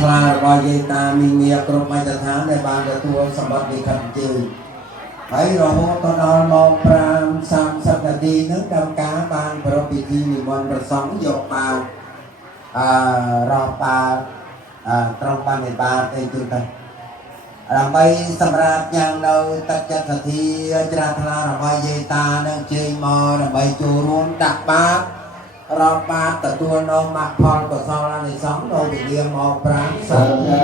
ថ្លារបស់យាយតាមីងៀគ្រប់មជ្ឈដ្ឋានដែលបានទទួលសម្បត្តិលិខិតអញ្ជើញហើយរហូតដល់ម៉ោង5:30នាទីនឹងកម្មការបានប្រពៃពិធីនិមន្តព្រះសង្ឃយកបាវរាប់បាវត្រង់បានបាវអីទៅដើម្បីសម្រាប់ញ៉ាំងនៅទឹកចិត្តសទ្ធាជ្រះថ្លារបស់យាយតានឹងជើញមកដើម្បីចូលរួមដាក់បាតរាប់បាតទទួលនៅមគ្គផលកុសលអានិសង្សនៅវិលាមក5សិនក៏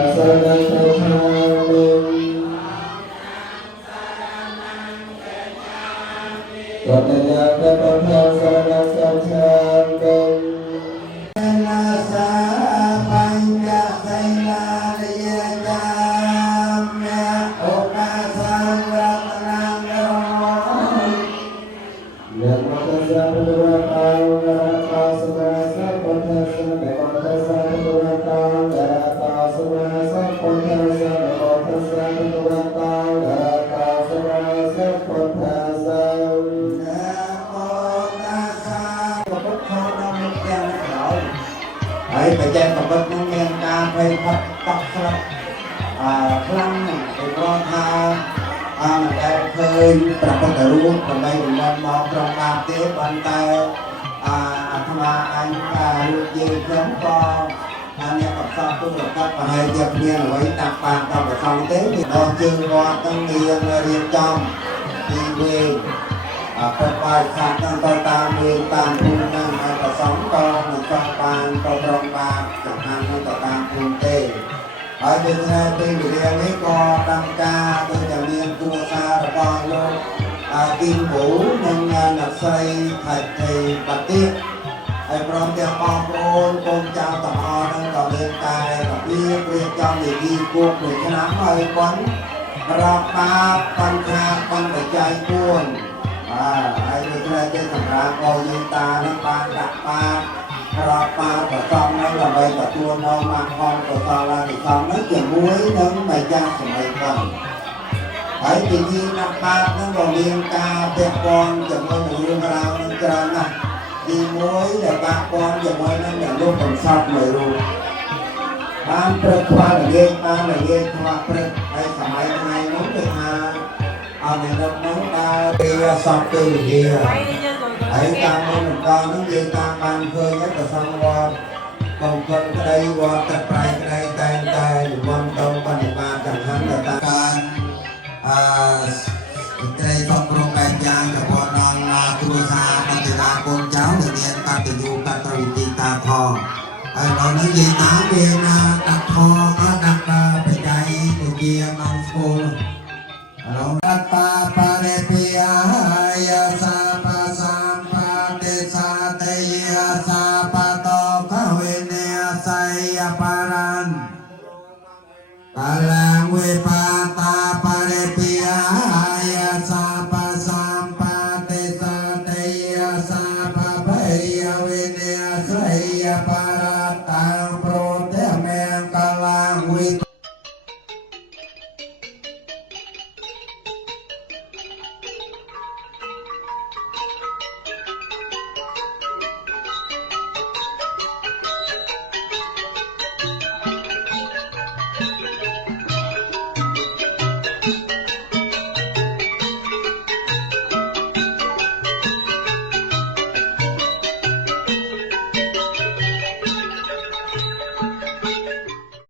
តែយកទៅផលសរណសរឆានវិញណាសាបញ្ញសៃលារិយញាមអូកាសាងរតនាងរមយមតសាពុទ្ធវតារតោសមាសពុទ្ធសនមតសាពុទ្ធវតារតោសមាសពុទ្ធសនមតសាពុទ្ធវតារតោសមាសពុទ្ធសហើយបច្ចេកវិទ្យានឹងមានការភ័យផាត់តក់ស្លុតខ្លាំងណាស់គេบอกថាមិនដែលឃើញព្រះពុទ្ធរូបដើម្បីនិមន្តមកត្រង់បានទេប៉ុន្តែអាត្មាអញរូបយើងខ្ញុំក៏អ្នកប្រសពទុរកັບប្រហែលជាគ្មានអ្វីតាមបានតាមប្រសងទេវាដល់ជើងវត្តទាំងរៀបចំទីវេប្របាយខាងទៅតាមមានតាមភូមិនឹងហើយប្រសងក៏មិនចង់បានទៅត្រង់បានចំណានទៅតាមភូមិទេហើយដូចថាពេលវេលានេះក៏កម្មការដូចតែមានគូសាររបស់លោកគីមប៊ូនិងអ្នកស្រីថៃថៃបាត់ទៀតហើយព្រមទាំងបងប្អូនកូនចៅទាំងអស់នឹងក៏មានការរបៀបរៀបចំពិធីគួបមួយឆ្នាំហើយគាត់រាប់បាបបញ្ហាបញ្បច្ច័យ4ហើយដូចតែគេសម្រាប់អយាយតានឹងបានដាក់បាតរាប់បាតប្រសំនឹងដើម្បីទទួលនៅមគ្គផលកុសលនិសង្សនឹងជាមួយនឹងម្ចាស់សម័យផងហើយពិធីដាក់បាតនឹងក៏មានការពាក់ព័ន្ធជាមួយនឹងរឿងរ៉ាវនឹងច្រើនណាស់ទី1ដែលពាក់ព័ន្ធជាមួយនឹងអ្នកលោកកំសត់មួយរូបបានព្រឹកខ្វល់និយាយបាននិយាយខ្វល់ព្រឹកហើយសម័យថ្ងៃនោះគេថាអរអ្នកនោះដើរពីសពទៅវិហារហើយតាមមកដល់នោះយើងតាមបានឃើញទៅសង្ឃវត្តកងកុលក្តីវត្តទឹកប្រៃក្តីតែងតែនិមន្តទៅបនិបាតចង្ហាន់ទៅតាមការត្រីសំក្រុងបែបយ៉ាងចំពោះដល់គ្រួសារបន្តិដាកូនចៅដែលមានកតញ្ញូកតវិធីតាផងហើយដល់នេះយើងតាមមានដាក់ធរក៏ដាក់បច្ច័យដូចជាមកស្គាល់ឥឡូវ